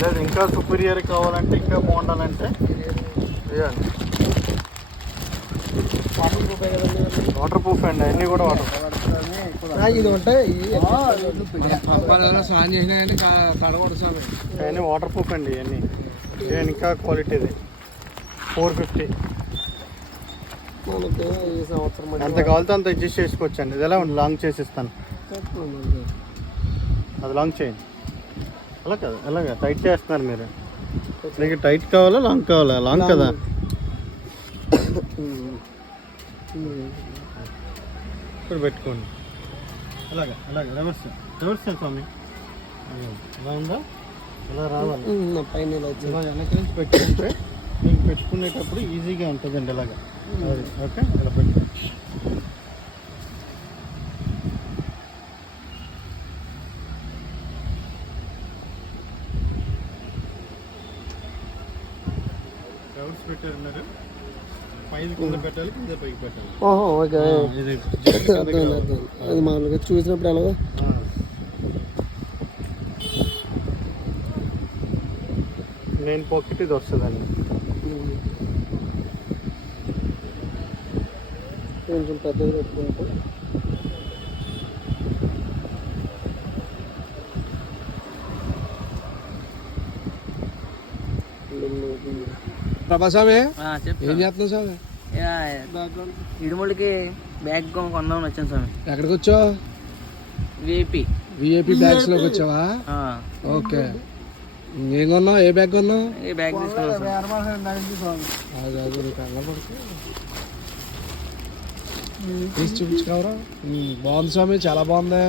లేదు ఇంకా సుపీరియర్ కావాలంటే ఇంకా బాగుండాలంటే వేయాలి. వాటర్ ప్రూఫ్ అండి, అన్నీ కూడా వాటర్ ఇది ఉంటాయి. స్నానం చేసినా కానీ తడకూడదు సార్. అవన్నీ వాటర్ ప్రూఫ్ అండి. ఇవన్నీ ఇంకా క్వాలిటీది 450. మనకి ఈ సంవత్సరం ఎంత కావాలితే అంత అడ్జస్ట్ చేసుకోవచ్చు అండి. ఇది ఎలా ఉంది, లాంగ్ చేసిస్తాను. అది లాంగ్ చేయండి. అలా కదా, అలాగా టైట్ చేస్తున్నారు మీరు. మీకు టైట్ కావాలా లాంగ్ కావాలా? లాంగ్ కదా. ఇప్పుడు పెట్టుకోండి. అలాగా అలాగా రివర్స్ స్వామి. ఎలా ఉందా? ఎలా రావాలి పైన వెనక నుంచి పెట్టుకుంటే మీకు పెట్టుకునేటప్పుడు ఈజీగా ఉంటుందండి. ఇలాగా అది ఓకే. ఇలా పెట్టుకోండి. రౌండ్స్ పెట్టారు. పైన కింద పెట్టాలి, కింద పైకి పెట్టాలి. ఓకే. అది మామూలుగా చూసినప్పుడు ఎలాగో నేను పాకెట్ ఇది వస్తుందండి. కొంచెం పెద్దది పెట్టుకుంటే ప్రభాస్వామి ఏం చేస్తున్నావు స్వామి? ఇడుముడికి బ్యాగ్ కొందామని వచ్చాను స్వామి. ఎక్కడికి వచ్చావు? విఐపి బ్యాగ్స్ లోకి వచ్చావా? ఓకే. ఏం కొన్నావు? ఏ బ్యాగ్ కొన్నావు? ఏ బ్యాగ్ తీసి చూపించుకోవరా? బాగుంది స్వామి, చాలా బాగుంది.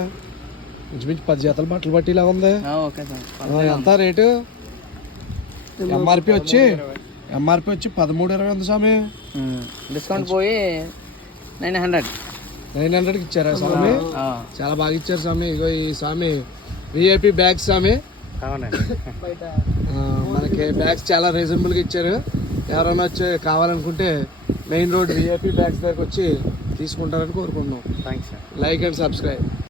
ఇంచుమించు 10 జతలు బట్టలు పట్టేలాగా ఉంది. ఎంత రేటు? ఎంఆర్పి వచ్చి 1320 ఉంది స్వామి. డిస్కౌంట్ పోయి 900కి ఇచ్చారా స్వామి? చాలా బాగా ఇచ్చారు స్వామి. ఇగో ఈ స్వామి విఐపి బ్యాగ్స్ స్వామి. మనకి బ్యాగ్స్ చాలా రీజనబుల్గా ఇచ్చారు. ఎవరైనా వచ్చి కావాలనుకుంటే మెయిన్ రోడ్ విఐపి బ్యాగ్స్ దగ్గరకు వచ్చి తీసుకుంటారని కోరుకుంటున్నాం. థ్యాంక్స్. Like and subscribe.